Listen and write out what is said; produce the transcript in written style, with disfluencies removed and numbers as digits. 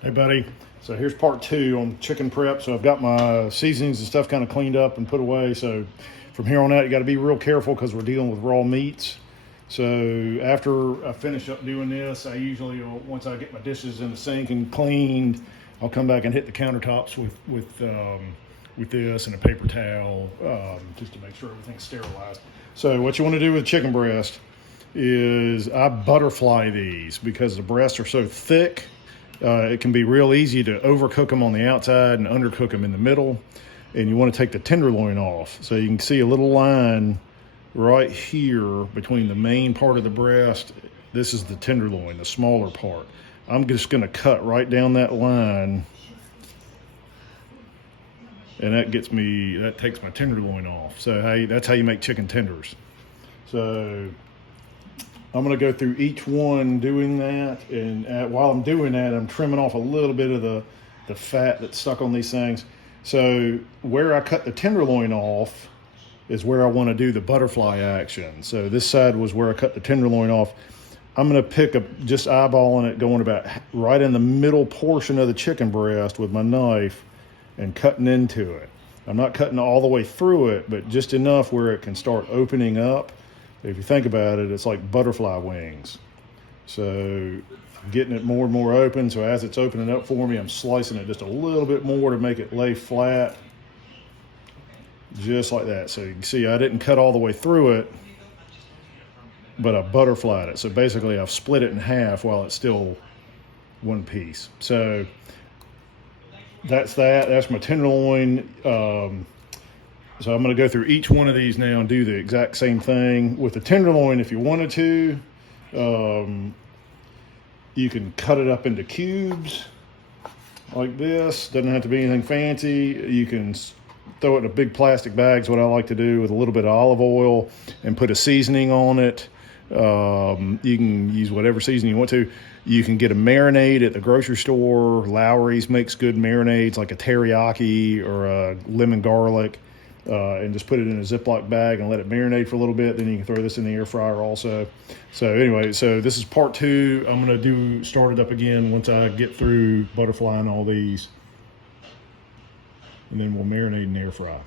Hey buddy, so here's part two on chicken prep. So I've got my seasonings and stuff kind of cleaned up and put away. So from here on out, you got to be real careful because we're dealing with raw meats. So after I finish up doing this, I usually, once I get my dishes in the sink and cleaned, I'll come back and hit the countertops with this and a paper towel, just to make sure everything's sterilized. So what you want to do with chicken breast is I butterfly these because the breasts are so thick. It can be real easy to overcook them on the outside and undercook them in the middle. And you want to take the tenderloin off. So you can see a little line right here between the main part of the breast. This is the tenderloin, the smaller part. I'm just going to cut right down that line. And that takes my tenderloin off. So that's how you make chicken tenders. So I'm going to go through each one doing that, and while I'm doing that, I'm trimming off a little bit of the fat that's stuck on these things. So where I cut the tenderloin off is where I want to do the butterfly action. So this side was where I cut the tenderloin off. I'm going to pick up, just eyeballing it, going about right in the middle portion of the chicken breast with my knife and cutting into it. I'm not cutting all the way through it, but just enough where it can start opening up. If you think about it, it's like butterfly wings. So I'm getting it more and more open. So as it's opening up for me, I'm slicing it just a little bit more to make it lay flat. Just like that. So you can see I didn't cut all the way through it, but I butterflied it. So basically I've split it in half while it's still one piece. So that's that. That's my tenderloin. So I'm going to go through each one of these now and do the exact same thing. With the tenderloin, if you wanted to, you can cut it up into cubes like this. Doesn't have to be anything fancy. You can throw it in a big plastic bag is what I like to do, with a little bit of olive oil and put a seasoning on it. You can use whatever seasoning you want to. You can get a marinade at the grocery store. Lowry's makes good marinades, like a teriyaki or a lemon garlic. And just put it in a Ziploc bag and let it marinate for a little bit. Then you can throw this in the air fryer also. So anyway, so this is part two. I'm going to start it up again once I get through butterflying all these. And then we'll marinate in the air fryer.